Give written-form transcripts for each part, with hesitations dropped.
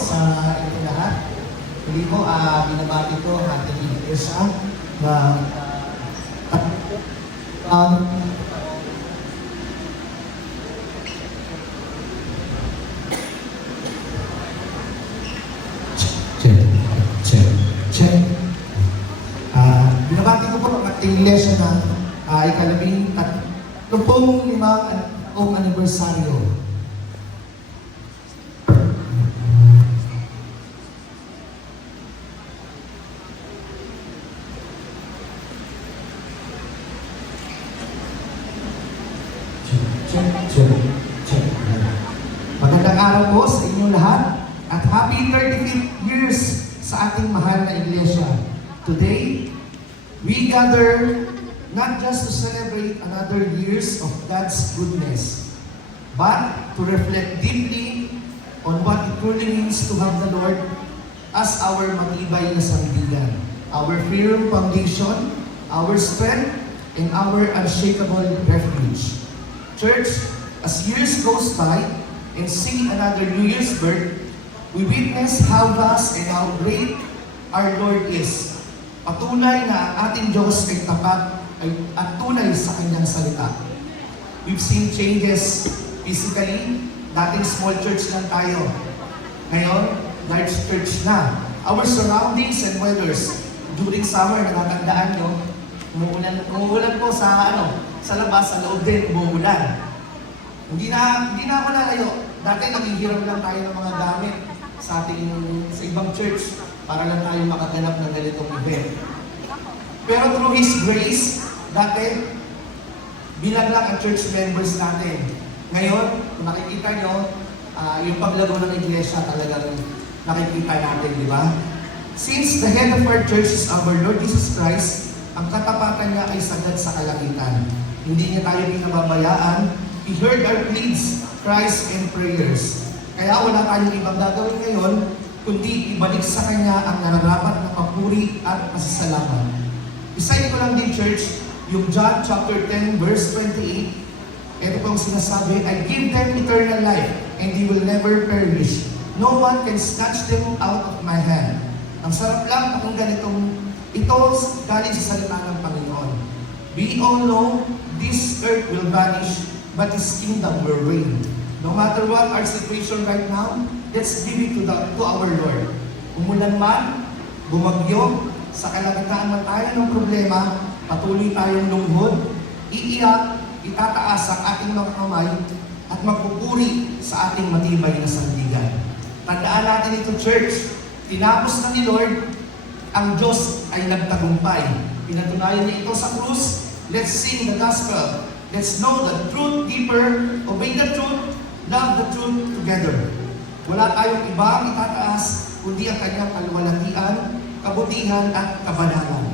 sa inyo lahat. Muli po, binabati ko ang ating iglesia na check. Binabati ko po ang ating iglesia na ikalabing at 35 anibersaryo. Check. Magandang araw po sa inyong lahat at happy 35th years sa ating mahal na iglesia. Today, we gather not just to celebrate another years of God's goodness, but to reflect deeply on what it truly means to have the Lord as our matibay na sandigan, our firm foundation, our strength, and our unshakable refuge. Church, as years goes by and see another New Year's birth, we witness how vast and how great our Lord is. Patunay na ang ating Diyos ay tapat at tunay sa kanyang salita. We've seen changes physically. Dating small church lang tayo. Ngayon, large church na. Our surroundings and weathers. During summer, natatandaan nyo, umuulan po sa labas, sa loob din, umuulan. Hindi na ako lalayo. Dati nanghihiram lang tayo ng mga gamit sa ibang church para lang tayo makaganap ng ganitong event. Pero through His grace, dati bilang lang ang church members natin. Ngayon, kung nakikita nyo, yung paglago ng iglesia talagang nakikita natin, di ba? Since the head of our church is our Lord Jesus Christ, ang katapatan niya ay sagad sa kalangitan. Hindi niya tayo pinababayaan. He heard our pleas, cries, and prayers. Kaya wala tayong ibang gagawin ngayon, kundi ibalik sa Kanya ang nararapat na papuri at pasasalamat. Isayin ko lang din, church, yung John chapter 10, verse 28. Ito pong sinasabi, I give them eternal life, and they will never perish. No one can snatch them out of my hand. Ang sarap lang kung ganitong ito galing sa salita ng Panginoon. We all know this earth will vanish, but His kingdom will reign. No matter what our situation right now, let's give it to our Lord. Umulan man, bumagyo, sa kalagitnaan man tayo ng problema, patuloy tayong lungkot, iiyak, itataas ang ating mga kamay, at magpupuri sa ating matibay na sandigan. Tandaan natin ito, church. Tinapos na ni Lord, ang Diyos ay nagtagumpay. Pinatunayan niya ito sa krus. Let's sing the gospel. Let's know the truth deeper, obey the truth, love the truth together. Wala tayong ibang itataas, kundi ang kanyang kaluwalhatian, kabutihan at kabanalan.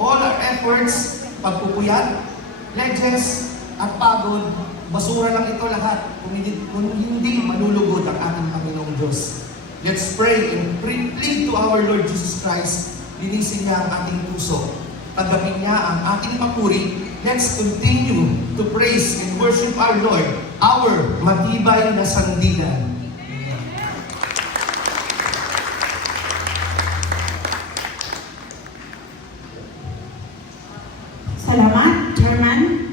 All our efforts, pagpupuyat, pledges, at pagod, basura lang ito lahat kung hindi malulugod ang ating Panginoong Diyos. Let's pray and plead to our Lord Jesus Christ. Linisin niya ang ating puso. Tanggapin niya ang ating papuri. Let's continue to praise and worship our Lord, our matibay na sandigan. Salamat, Chairman.